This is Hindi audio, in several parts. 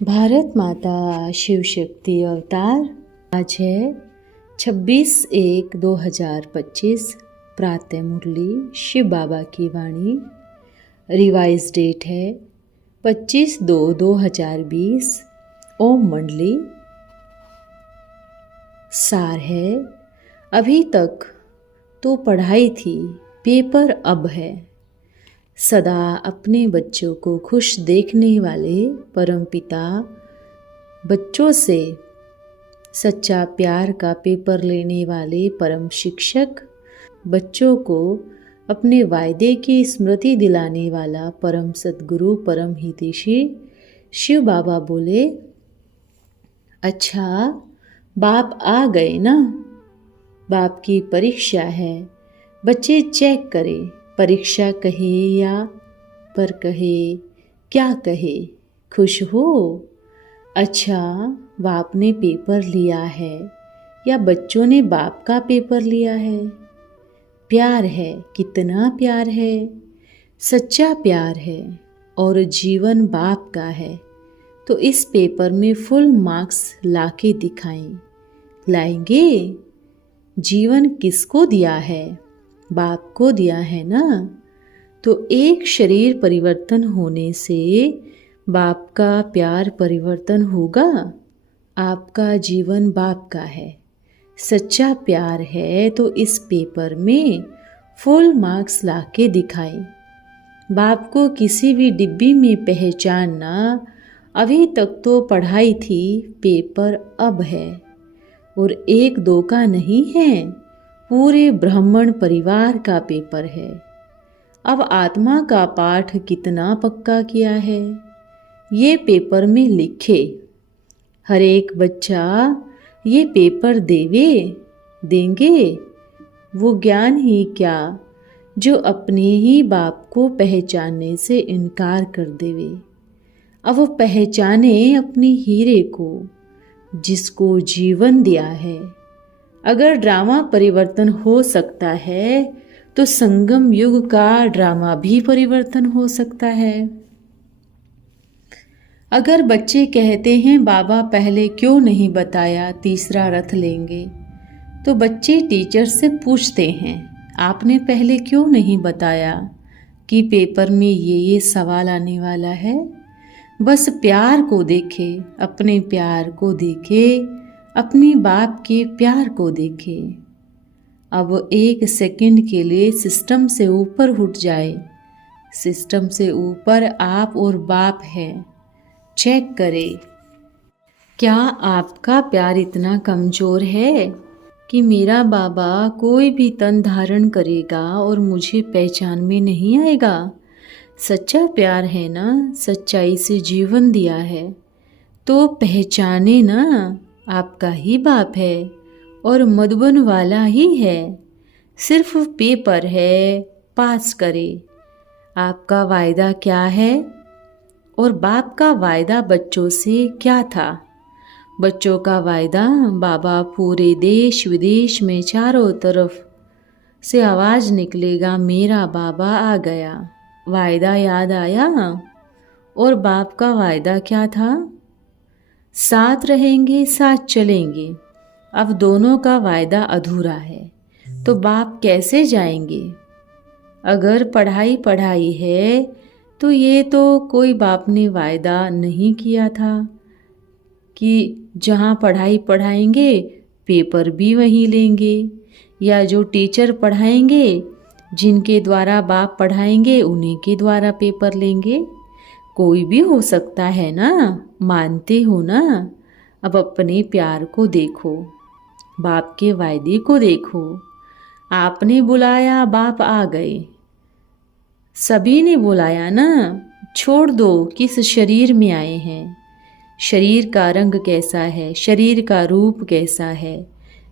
भारत माता शिव शक्ति अवतार। आज है 26/1/2025। प्रातः मुरली शिव बाबा की वाणी। रिवाइज डेट है 25/2/2020। ओम मंडली। सार है, अभी तक तो पढ़ाई थी, पेपर अब है। सदा अपने बच्चों को खुश देखने वाले परमपिता बच्चों से सच्चा प्यार का पेपर लेने वाले परम शिक्षक, बच्चों को अपने वायदे की स्मृति दिलाने वाला परम सद्गुरु परम हितैषी शिव बाबा बोले, अच्छा बाप आ गए ना। बाप की परीक्षा है, बच्चे चेक करें। परीक्षा कहे या पर कहे, क्या कहे, खुश हो। अच्छा बाप ने पेपर लिया है या बच्चों ने बाप का पेपर लिया है। प्यार है, कितना प्यार है, सच्चा प्यार है और जीवन बाप का है। तो इस पेपर में फुल मार्क्स लाके दिखाएं। लाएंगे? जीवन किसको दिया है? बाप को दिया है ना। तो एक शरीर परिवर्तन होने से बाप का प्यार परिवर्तन होगा। आपका जीवन बाप का है, सच्चा प्यार है। तो इस पेपर में फुल मार्क्स लाके दिखाएं। बाप को किसी भी डिब्बी में पहचानना। अभी तक तो पढ़ाई थी, पेपर अब है। और 1-2 का नहीं है, पूरे ब्राह्मण परिवार का पेपर है। अब आत्मा का पाठ कितना पक्का किया है, ये पेपर में लिखे। हर एक बच्चा ये पेपर देंगे। वो ज्ञान ही क्या जो अपने ही बाप को पहचानने से इनकार कर देवे। अब वो पहचाने अपने हीरे को, जिसको जीवन दिया है। अगर ड्रामा परिवर्तन हो सकता है तो संगम युग का ड्रामा भी परिवर्तन हो सकता है। अगर बच्चे कहते हैं बाबा पहले क्यों नहीं बताया तीसरा रथ लेंगे, तो बच्चे टीचर से पूछते हैं आपने पहले क्यों नहीं बताया कि पेपर में ये सवाल आने वाला है। बस प्यार को देखे, अपने प्यार को देखे, अपने बाप के प्यार को देखे। अब 1 सेकंड के लिए सिस्टम से ऊपर उठ जाए। सिस्टम से ऊपर आप और बाप है। चेक करें, क्या आपका प्यार इतना कमज़ोर है कि मेरा बाबा कोई भी तन धारण करेगा और मुझे पहचान में नहीं आएगा। सच्चा प्यार है ना, सच्चाई से जीवन दिया है। तो पहचाने ना, आपका ही बाप है और मधुबन वाला ही है। सिर्फ पेपर है, पास करे। आपका वायदा क्या है और बाप का वायदा बच्चों से क्या था। बच्चों का वायदा, बाबा पूरे देश विदेश में चारों तरफ से आवाज़ निकलेगा मेरा बाबा आ गया। वायदा याद आया। और बाप का वायदा क्या था? साथ रहेंगे, साथ चलेंगे। अब दोनों का वायदा अधूरा है, तो बाप कैसे जाएंगे? अगर पढ़ाई है तो ये तो कोई बाप ने वायदा नहीं किया था कि जहाँ पढ़ाएंगे पेपर भी वहीं लेंगे, या जो टीचर पढ़ाएंगे जिनके द्वारा बाप पढ़ाएंगे उन्हीं के द्वारा पेपर लेंगे। कोई भी हो सकता है ना, मानते हो ना। अब अपने प्यार को देखो, बाप के वायदे को देखो। आपने बुलाया, बाप आ गए। सभी ने बुलाया ना। छोड़ दो किस शरीर में आए हैं, शरीर का रंग कैसा है, शरीर का रूप कैसा है,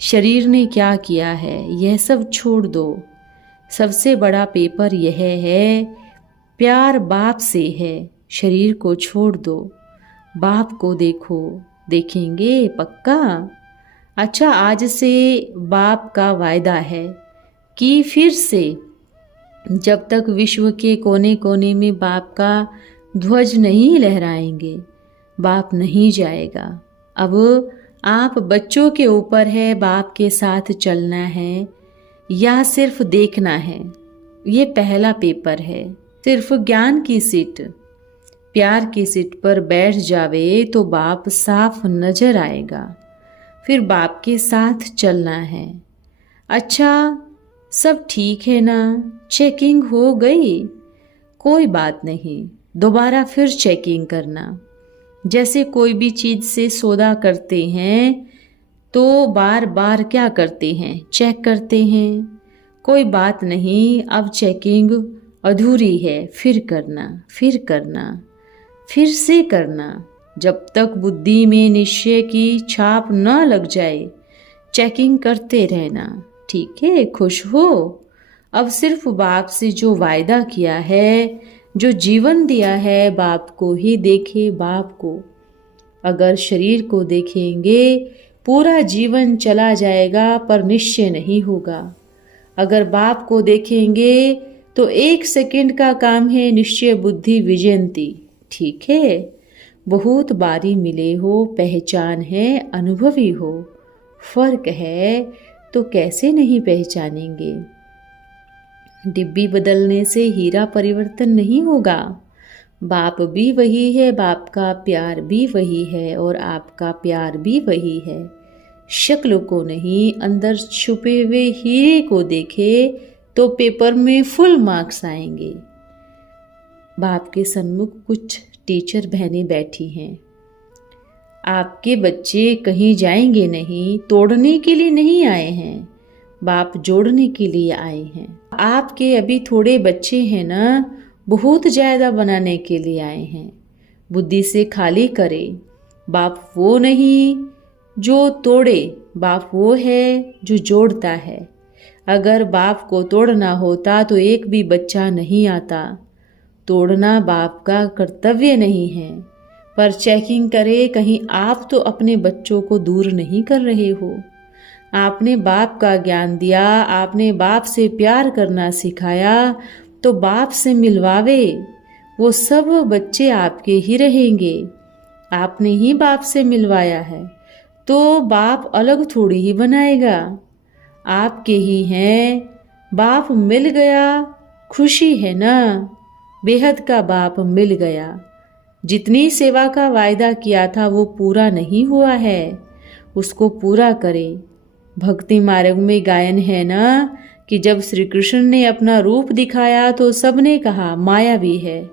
शरीर ने क्या किया है, यह सब छोड़ दो। सबसे बड़ा पेपर यह है, प्यार बाप से है। शरीर को छोड़ दो, बाप को देखो। देखेंगे पक्का? अच्छा, आज से बाप का वायदा है कि फिर से जब तक विश्व के कोने कोने में बाप का ध्वज नहीं लहराएंगे, बाप नहीं जाएगा। अब आप बच्चों के ऊपर है बाप के साथ चलना है या सिर्फ देखना है। ये पहला पेपर है। सिर्फ ज्ञान की सीट, प्यार की सीट पर बैठ जावे तो बाप साफ नजर आएगा। फिर बाप के साथ चलना है। अच्छा, सब ठीक है ना? चेकिंग हो गई? कोई बात नहीं, दोबारा फिर चेकिंग करना। जैसे कोई भी चीज़ से सौदा करते हैं तो बार बार क्या करते हैं? चेक करते हैं। कोई बात नहीं, अब चेकिंग अधूरी है, फिर करना, फिर करना, फिर से करना। जब तक बुद्धि में निश्चय की छाप न लग जाए, चेकिंग करते रहना। ठीक है? खुश हो? अब सिर्फ बाप से जो वायदा किया है, जो जीवन दिया है, बाप को ही देखे। बाप को अगर शरीर को देखेंगे पूरा जीवन चला जाएगा पर निश्चय नहीं होगा। अगर बाप को देखेंगे तो 1 सेकंड का काम है, निश्चय बुद्धि विजयंती। ठीक है? बहुत बारी मिले हो, पहचान है, अनुभवी हो। फर्क है तो कैसे नहीं पहचानेंगे? डिब्बी बदलने से हीरा परिवर्तन नहीं होगा। बाप भी वही है, बाप का प्यार भी वही है और आपका प्यार भी वही है। शक्ल को नहीं, अंदर छुपे हुए हीरे को देखे तो पेपर में फुल मार्क्स आएंगे। बाप के सन्मुख कुछ टीचर बहनें बैठी हैं। आपके बच्चे कहीं जाएंगे नहीं, तोड़ने के लिए नहीं आए हैं, बाप जोड़ने के लिए आए हैं। आपके अभी थोड़े बच्चे हैं ना, बहुत ज़्यादा बनाने के लिए आए हैं। बुद्धि से खाली करे। बाप वो नहीं जो तोड़े, बाप वो है जो जोड़ता है। अगर बाप को तोड़ना होता तो एक भी बच्चा नहीं आता। तोड़ना बाप का कर्तव्य नहीं है, पर चेकिंग करे कहीं आप तो अपने बच्चों को दूर नहीं कर रहे हो। आपने बाप का ज्ञान दिया, आपने बाप से प्यार करना सिखाया, तो बाप से मिलवावे। वो सब बच्चे आपके ही रहेंगे। आपने ही बाप से मिलवाया है, तो बाप अलग थोड़ी ही बनाएगा, आपके ही हैं। बाप मिल गया, खुशी है ना? बेहद का बाप मिल गया। जितनी सेवा का वायदा किया था वो पूरा नहीं हुआ है, उसको पूरा करे। भक्ति मार्ग में गायन है ना कि जब श्री कृष्ण ने अपना रूप दिखाया तो सबने कहा मायावी है,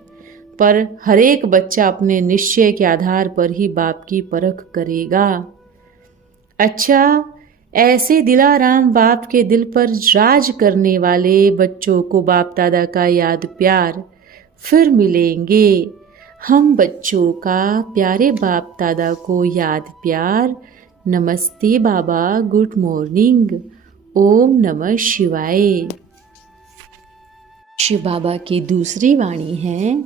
पर हर एक बच्चा अपने निश्चय के आधार पर ही बाप की परख करेगा। अच्छा, ऐसे दिलाराम बाप के दिल पर राज करने वाले बच्चों को बाप दादा का याद प्यार फिर मिलेंगे। हम बच्चों का प्यारे बाप दादा को याद प्यार। नमस्ते बाबा, गुड मॉर्निंग, ओम नमः शिवाय। शिव बाबा की दूसरी वाणी है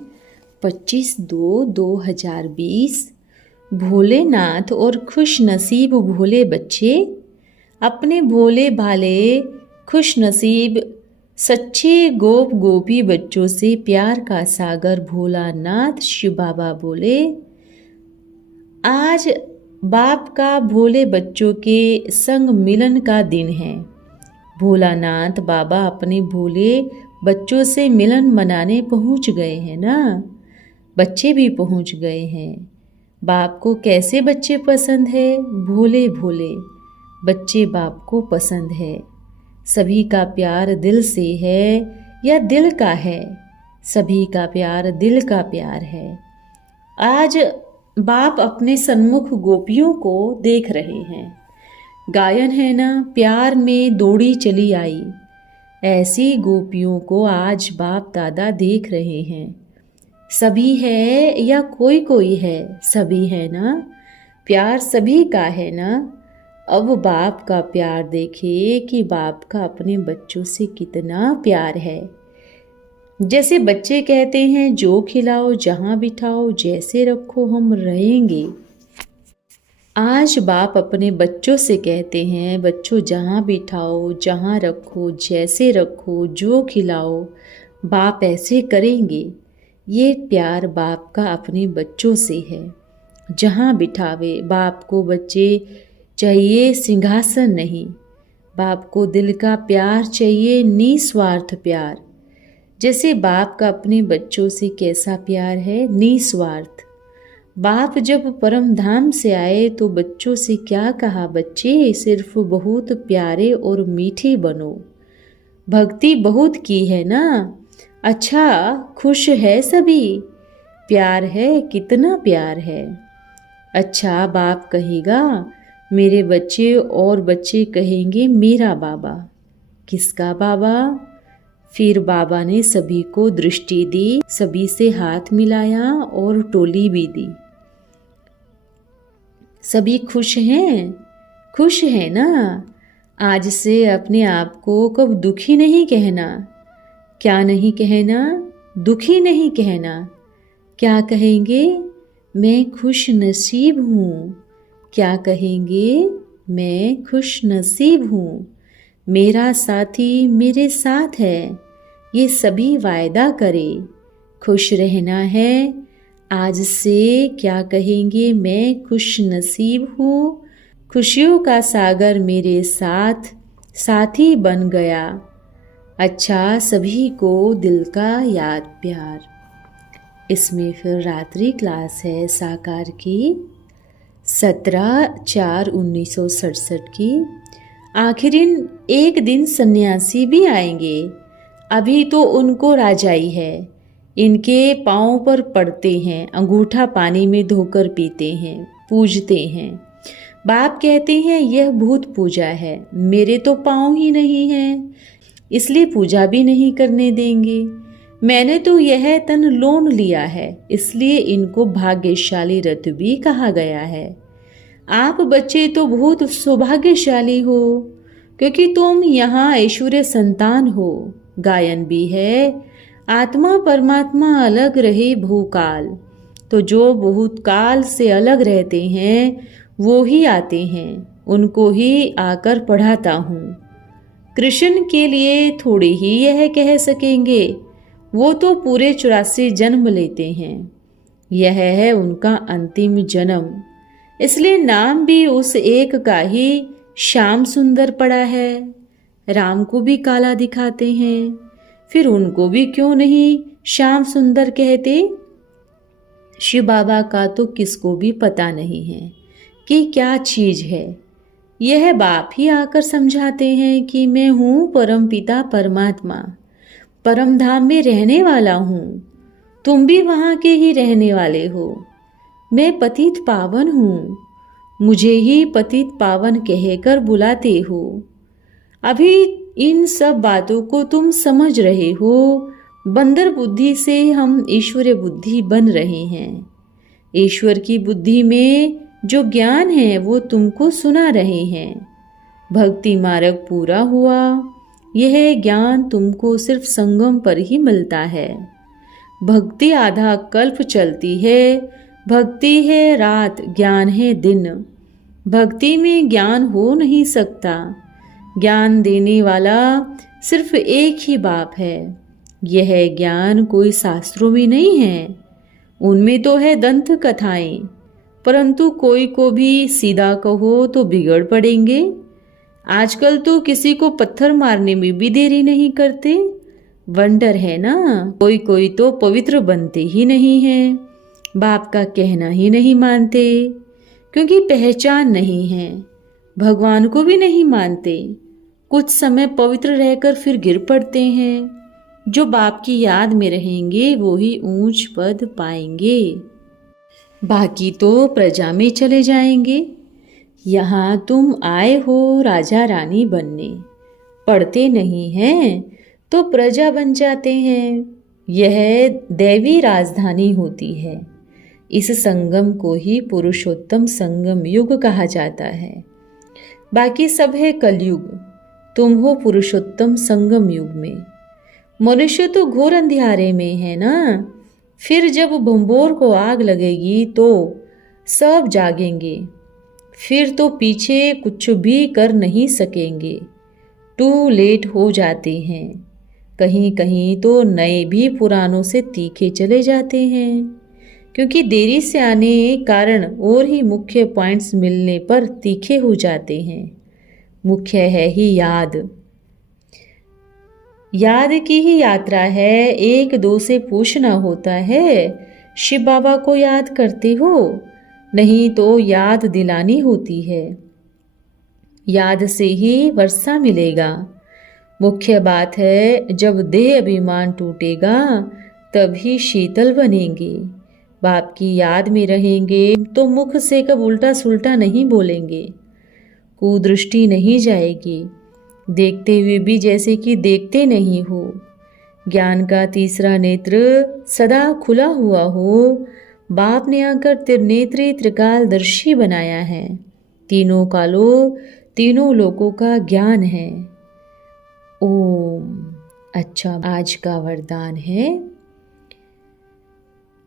25/2/2020। भोलेनाथ और खुश नसीब भोले बच्चे, अपने भोले भाले खुश नसीब सच्चे गोप गोपी बच्चों से प्यार का सागर भोलानाथ शिव बाबा बोले। आज बाप का भोले बच्चों के संग मिलन का दिन है। भोलानाथ बाबा अपने भोले बच्चों से मिलन मनाने पहुंच गए हैं ना। बच्चे भी पहुंच गए हैं। बाप को कैसे बच्चे पसंद है? भोले भोले बच्चे बाप को पसंद है। सभी का प्यार दिल से है या दिल का है? सभी का प्यार दिल का प्यार है। आज बाप अपने सन्मुख गोपियों को देख रहे हैं। गायन है ना, प्यार में दौड़ी चली आई। ऐसी गोपियों को आज बाप दादा देख रहे हैं। सभी है या कोई कोई है? सभी है ना। प्यार सभी का है ना। अब बाप का प्यार देखे कि बाप का अपने बच्चों से कितना प्यार है। जैसे बच्चे कहते हैं, जो खिलाओ जहाँ बिठाओ जैसे रखो हम रहेंगे। आज बाप अपने बच्चों से कहते हैं, बच्चों जहाँ बिठाओ, जहाँ रखो, जैसे रखो, जो खिलाओ, बाप ऐसे करेंगे। ये प्यार बाप का अपने बच्चों से है। जहाँ बिठावे, बाप को बच्चे चाहिए सिंहासन नहीं, बाप को दिल का प्यार चाहिए, निस्वार्थ प्यार। जैसे बाप का अपने बच्चों से कैसा प्यार है, निस्वार्थ। बाप जब परम धाम से आए तो बच्चों से क्या कहा, बच्चे सिर्फ बहुत प्यारे और मीठे बनो। भक्ति बहुत की है ना, अच्छा खुश है सभी, प्यार है कितना प्यार है। अच्छा बाप कहेगा मेरे बच्चे, और बच्चे कहेंगे मेरा बाबा। किसका बाबा? फिर बाबा ने सभी को दृष्टि दी, सभी से हाथ मिलाया और टोली भी दी। सभी खुश हैं? खुश हैं ना? आज से अपने आप को कब दुखी नहीं कहना। क्या नहीं कहना? दुखी नहीं कहना। क्या कहेंगे? मैं खुश नसीब हूँ। क्या कहेंगे? मैं खुश नसीब हूँ। मेरा साथी मेरे साथ है। ये सभी वायदा करे, खुश रहना है। आज से क्या कहेंगे? मैं खुश नसीब हूँ। खुशियों का सागर मेरे साथ साथी बन गया। अच्छा सभी को दिल का याद प्यार। इसमें फिर रात्रि क्लास है साकार की 17/4/1967 की। आखिर एक दिन सन्यासी भी आएंगे। अभी तो उनको राजाई है। इनके पाँव पर पड़ते हैं, अंगूठा पानी में धोकर पीते हैं, पूजते हैं। बाप कहते हैं यह भूत पूजा है, मेरे तो पाँव ही नहीं हैं, इसलिए पूजा भी नहीं करने देंगे। मैंने तो यह तन लोन लिया है, इसलिए इनको भाग्यशाली रथ भी कहा गया है। आप बच्चे तो बहुत सौभाग्यशाली हो, क्योंकि तुम यहाँ ऐश्वर्य संतान हो। गायन भी है, आत्मा परमात्मा अलग रहे भूकाल। तो जो बहुत काल से अलग रहते हैं वो ही आते हैं, उनको ही आकर पढ़ाता हूँ। कृष्ण के लिए थोड़े ही यह कह सकेंगे, वो तो पूरे 84 जन्म लेते हैं। यह है उनका अंतिम जन्म, इसलिए नाम भी उस एक का ही श्याम सुंदर पड़ा है। राम को भी काला दिखाते हैं, फिर उनको भी क्यों नहीं श्याम सुंदर कहते। शिव बाबा का तो किसको भी पता नहीं है कि क्या चीज है। यह बाप ही आकर समझाते हैं कि मैं हूँ परम पिता परमात्मा, परम धाम में रहने वाला हूँ। तुम भी वहाँ के ही रहने वाले हो। मैं पतित पावन हूँ, मुझे ही पतित पावन कहकर बुलाते हो। अभी इन सब बातों को तुम समझ रहे हो। बंदर बुद्धि से हम ईश्वरीय बुद्धि बन रहे हैं। ईश्वर की बुद्धि में जो ज्ञान है वो तुमको सुना रहे हैं। भक्ति मार्ग पूरा हुआ, यह ज्ञान तुमको सिर्फ संगम पर ही मिलता है। भक्ति आधा कल्प चलती है। भक्ति है रात, ज्ञान है दिन। भक्ति में ज्ञान हो नहीं सकता। ज्ञान देने वाला सिर्फ एक ही बाप है। यह ज्ञान कोई शास्त्रों में नहीं है, उनमें तो है दंत कथाएं, परंतु कोई को भी सीधा कहो तो बिगड़ पड़ेंगे। आजकल तो किसी को पत्थर मारने में भी देरी नहीं करते। वंडर है ना, कोई कोई तो पवित्र बनते ही नहीं हैं, बाप का कहना ही नहीं मानते, क्योंकि पहचान नहीं है। भगवान को भी नहीं मानते। कुछ समय पवित्र रहकर फिर गिर पड़ते हैं। जो बाप की याद में रहेंगे वो ही ऊंच पद पाएंगे, बाकी तो प्रजा में चले जाएंगे। यहाँ तुम आए हो राजा रानी बनने, पढ़ते नहीं हैं तो प्रजा बन जाते हैं। यह दैवी राजधानी होती है। इस संगम को ही पुरुषोत्तम संगम युग कहा जाता है। बाकी सब है कलयुग, तुम हो पुरुषोत्तम संगम युग में। मनुष्य तो घोर अंधियारे में है ना। फिर जब भंबोर को आग लगेगी तो सब जागेंगे। फिर तो पीछे कुछ भी कर नहीं सकेंगे, टू लेट हो जाते हैं। कहीं कहीं तो नए भी पुरानों से तीखे चले जाते हैं, क्योंकि देरी से आने कारण और ही मुख्य पॉइंट्स मिलने पर तीखे हो जाते हैं। मुख्य है ही याद। याद की ही यात्रा है, एक दो से पूछना होता है, शिव बाबा को याद करते हो? नहीं तो याद दिलानी होती है। याद से ही वर्षा मिलेगा। मुख्य बात है, जब देह अभिमान टूटेगा तभी शीतल बनेंगे। बाप की याद में रहेंगे तो मुख से कब उल्टा सुल्टा नहीं बोलेंगे, कुदृष्टि नहीं जाएगी, देखते हुए भी जैसे कि देखते नहीं हो। ज्ञान का तीसरा नेत्र सदा खुला हुआ हो। बाप ने आकर त्रिनेत्री त्रिकालदर्शी बनाया है। तीनों कालों तीनों लोकों का ज्ञान है। ओम। अच्छा, आज का वरदान है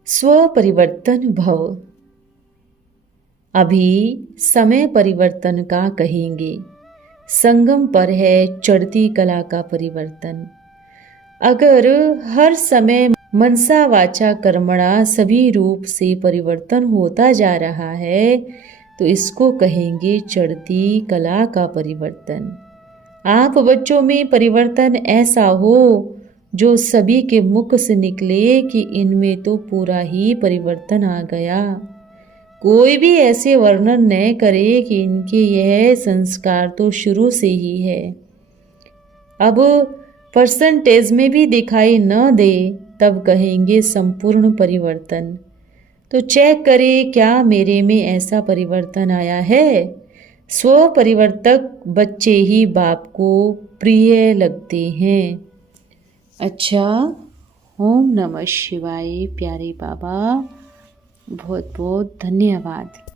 स्व परिवर्तन भव। अभी समय परिवर्तन का कहेंगे। संगम पर है चढ़ती कला का परिवर्तन। अगर हर समय मनसा वाचा कर्मणा सभी रूप से परिवर्तन होता जा रहा है तो इसको कहेंगे चढ़ती कला का परिवर्तन। आप बच्चों में परिवर्तन ऐसा हो जो सभी के मुख से निकले कि इनमें तो पूरा ही परिवर्तन आ गया। कोई भी ऐसे वर्णन न करे कि इनके यह संस्कार तो शुरू से ही है, अब परसेंटेज में भी दिखाई न दे, तब कहेंगे संपूर्ण परिवर्तन। तो चेक करें क्या मेरे में ऐसा परिवर्तन आया है। स्व परिवर्तक बच्चे ही बाप को प्रिय लगते हैं। अच्छा, ओम नमः शिवाय। प्यारे बाबा, बहुत बहुत धन्यवाद।